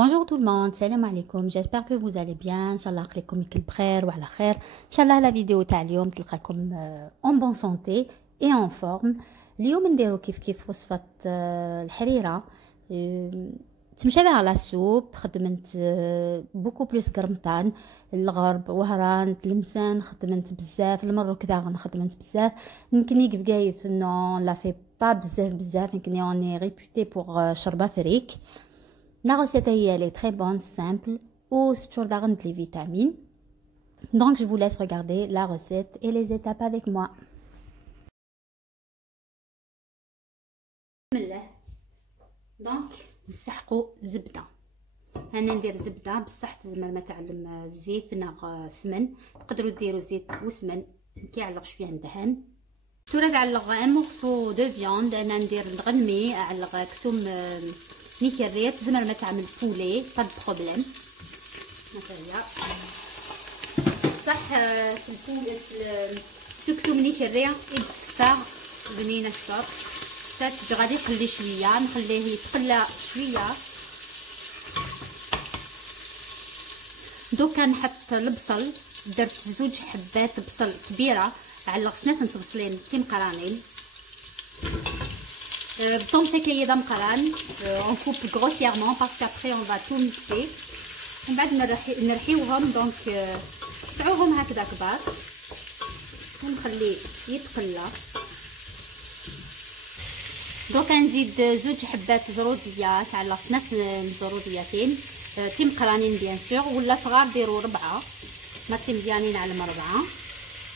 Bonjour tout le monde, salam alaikum, j'espère que vous allez bien, Inch'Allah قليكم يكل بخير وعلى خير. Inch'Allah la vidéo تاع اليوم تلقاكم en bonne santé et en forme. اليوم نديرو كيف وصفة الحريرة. تمشي بها على السوب، خدمت بوكو بلوس قرمطان، الغرب وهران تلمسان خدمت بزاف، المرو كذا خدمت بزاف. نكني بقايت نو لا في با بزاف نكني اوني ريبوتي بوغ شربة فريك. La recette elle est très bonne, simple, ou toujours d'argent les vitamines. Donc je vous laisse regarder la recette et les étapes avec moi. Donc نسحقوا زبده. انا ندير زبده بصح تزمر ما تعلم زيت نغ سمن، تقدروا ديروا زيت وسمن كيعلق شويه ندهن. تورا نعلق ان مورسو دو فياند، انا ندير نغنمي اعلق كسوم نيكريت زمر ما تعمل بولي با دو بروبليم. هكايا صح في البولي سكسوم نيكريا يتفا بنينه شطر تجي غادي نخليه شويه، نخليه يتقلى شويه. دوكا نحط البصل، درت 2 حبات بصل كبيره، علق سنات بصلين تيم قرانيل بطومتي كيدا مقران. اون كوب غروسييرمون باسكو ابري اون فا تو ميكسي، ومن بعد نرحيوهم. دونك قطعوهم هكذا كبار ونخليه يتقلى. دوكا نزيد 2 حبات زروديات على صنات زروديتين تيم قرانين بيان سور، ولا صغار ديروا 4، ما تيم مزيانين على 4.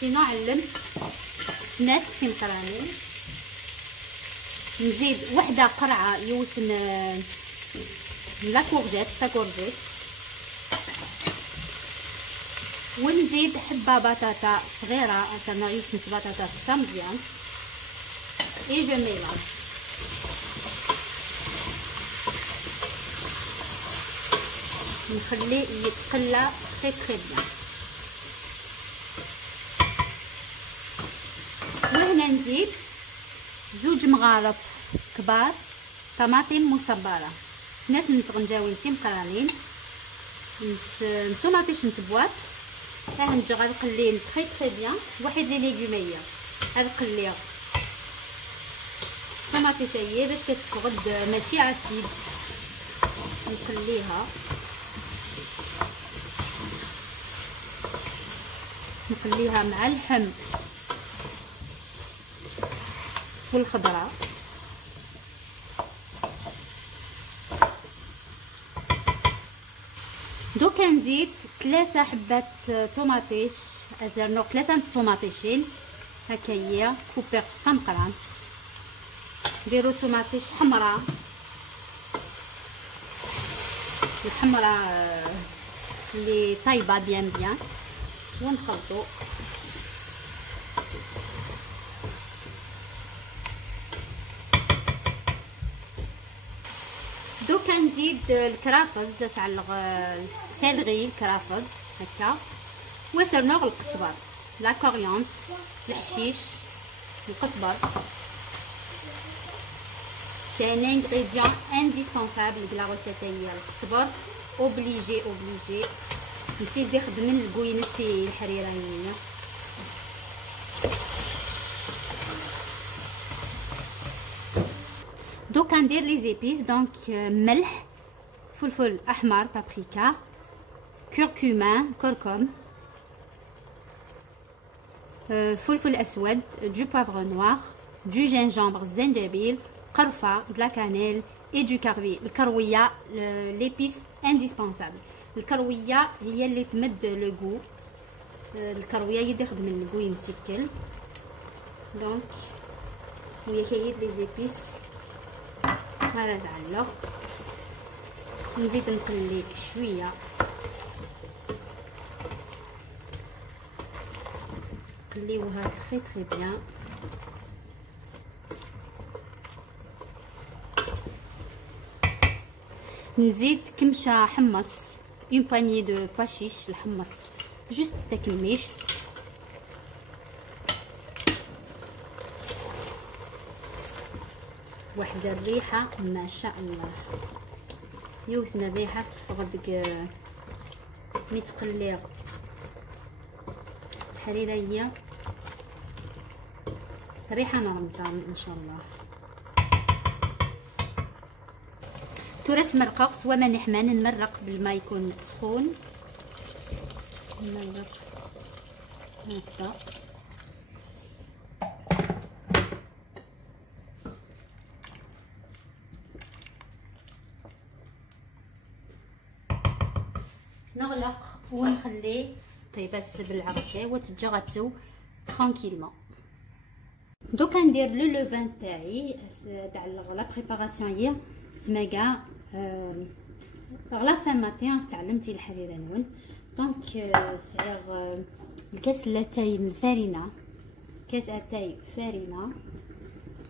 سينو علم سنات تيم قرانين. نزيد 1 قرعه يوثن لا كورجيت ونزيد حبه بطاطا صغيره انا يوثن بطاطا مزيان اي جو ميلاج. نخليه يتقلى تري بيان. وهنا نزيد 2 مغارف كبار طماطم مصبره، سنات نتغنجاوين تيم قرانين نتوماطيش نتبوات. ها نجي غادي نقليه تري بيان. واحد لي ليغوميه غادي نقليه طماطيش هي باش كتفقد ماشي عسيد، نخليها مع اللحم والخضره. دوكا نزيد 3 حبات طوماطيش، نوع 3 طوماطيشين هكايا كوبير مقران. ديروا طوماطيش حمراء، الحمراء اللي طايبه بيان ونخلطوا. دوكا نزيد الكرافز تاع السيلغي، الكرافز هكا، وسرنوغ القزبر، لا كورياند، الحشيش، القزبر. سي ان انغريديون انديسبونسابل دو لا روسيت هي القزبر، اوبليجي نزيد يخدم من البوينسي الحريره هي. دوكا ندير لي زيبيس. دونك ملح، فلفل احمر بابريكا، كركمان كركم، فلفل اسود، دو بوفر نوار، دو جينجامبر الزنجبيل، قرفه، دو لا كانيل اي دو كارفي. الكرويه ليبيس انديسبونسابل. الكرويه هي اللي تمد لو غو، الكرويه هي تخدم الغو ينسكل. دونك ويا كاين لي زيبيس هذا تعلق. نزيد نقلي شويه، نقليوها تري بيان. نزيد كمشه حمص، اون باني دو باشيش الحمص جوست تكميشت. واحدة الريحة ما شاء الله. يوثنا الريحه تفقد مي تقلي الحريره هي الريحه نورمال ان شاء الله. تراس مرقق سوا ما نحمان نمرق بالماء يكون سخون، نمرق هكذا. نغلق ونخليه طيبات بالعركه وتجغاتو ترانكيلمون. دوكا ندير لو لوفان تاعي تاع لا بريباراسيون هي تماكا غلا فان ماتين تعلمتي الحريره نون. دونك صغير الكاس لاتاي الفارينه، كاس اتاي فارينه،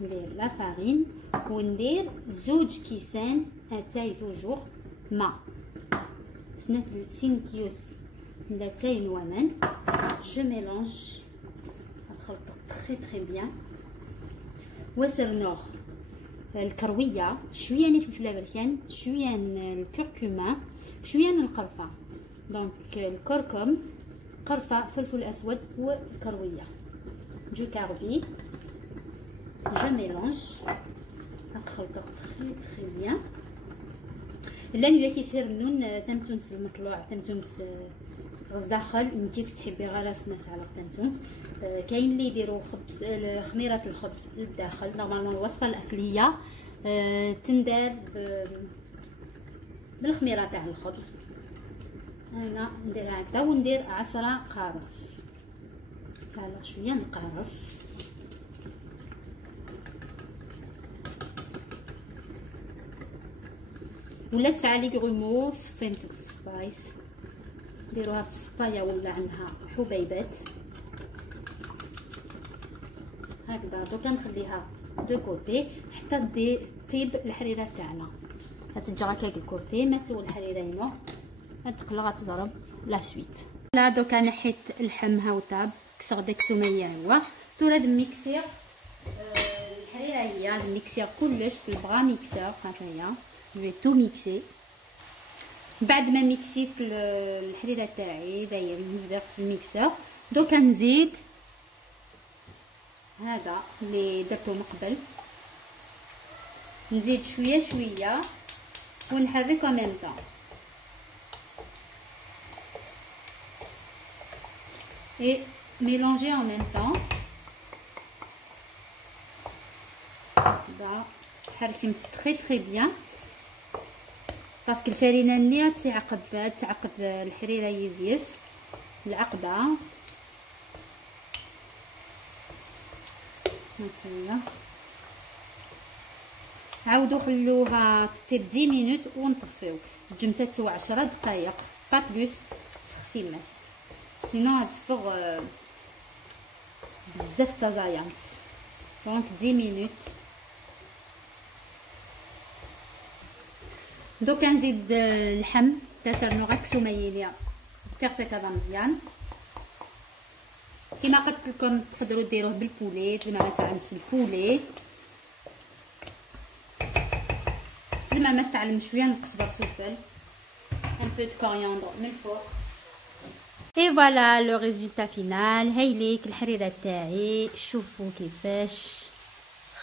ندير لا فارين وندير زوج كيسان اتاي توجور ما سين كيوس لاتاي نوامن. جو ميلونج نخلط تري بيان وسرنوغ الكرويه شويه الفلفل البركان شويه الكركما شويه القرفه. دونك الكركم قرفه فلفل اسود والكرويه جو كاربي جو ميلونج نخلط تري بيان. اللانيو كيصير النون تمتونت المطلوع تمتونت غز داخل انتي تحبي غير سماس على تمتونت. كاين اللي يديروا خبز خميره الخبز للداخل. نورمالمون الوصفه الاصليه تندار بالخميره تاع الخبز. انا نديرها هكذا وندير عصره قارص تاع شويه نقارص ولا تسعى لي غرومو صفين السبايس ديروها في الصفايه ولا عندها حبيبات هكذا. دوكا نخليها دو كوتي حتى طيب الحريره تاعنا غتجي هكا كوتي ما تو الحريره هنا غتقلى غتزرب لا سويت. لا دوكا نحيت اللحم ها وطاب كسر داك سميه هو تورا ميكسير الحريره هي ميكسير كلش في البغا ميكسور هكايا جو تو ميكسي. بعد ما ميكسيت الحريره تاعي داير نزيد في الميكسور. دوكا نزيد هذا اللي درتو من قبل نزيد شويه شويه ونحرك en même temps et mélanger en même temps. là حركت très très bien باسكو الفرينه ني تعقد الحريره يزيس العقده هكايا. عاودوا خلوها تطيب 10 مينوت ونطفيو تجم حتى 10 دقائق با بلوس تسخسي الماس سينو تفغ بزاف تازايانت. دونك 10 مينوت. دوكا نزيد اللحم تسرنو غاكسو مايليا كارتكا مزيان كما قلت لكم. تقدروا ديروه بالبولي زعما مثلا عند البولي زعما ما استعلم شويه نقص برسوفل ان بو دو كورياندر من الفوق. اي فوالا لو ريزولتا فينال. هايليك الحريره تاعي شوفوا كيفاش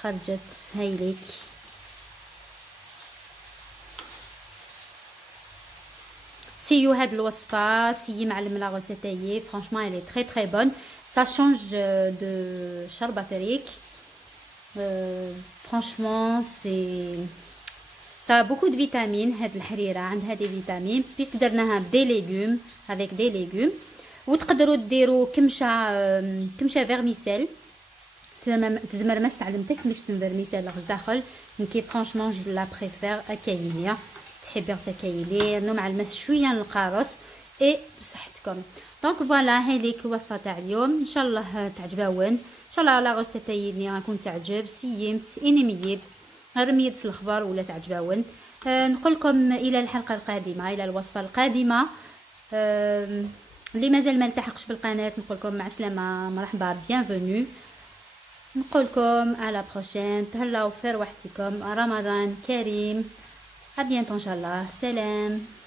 خرجت. هايليك سيو هاد الوصفه سيي معلم لا غوسيتايي فرانشمون elle est très très bonne. ça change de charbateric. franchement c'est ça a beaucoup de vitamines. هاد الحريره عندها دي فيتامين بيسك درناها بدي ليغوم avec des légumes. وتقدروا ديروا كمشه فيرميسيل تزمر ما استعلمتك باش تنفرميسيل داخل كي فرانشمون جو لا بريفير اكايليه تحبي تاكايلي نو مع الماس شويه القارص اي بصحتكم. دونك فوالا هايليك الوصفه تاع اليوم ان شاء الله تعجباون ان شاء الله لا غوسيتايني غنكون تعجب سيمت اني ميد رميت الخبر ولا تعجباون. نقول لكم الى الحلقه القادمه الى الوصفه القادمه. اللي مازال ما التحقش بالقناه نقول لكم مع السلامه مرحبا بيانفوني. نقول لكم على بروشين تهلاو في رواحتكم رمضان كريم à bientôt ان شاء الله. سلام.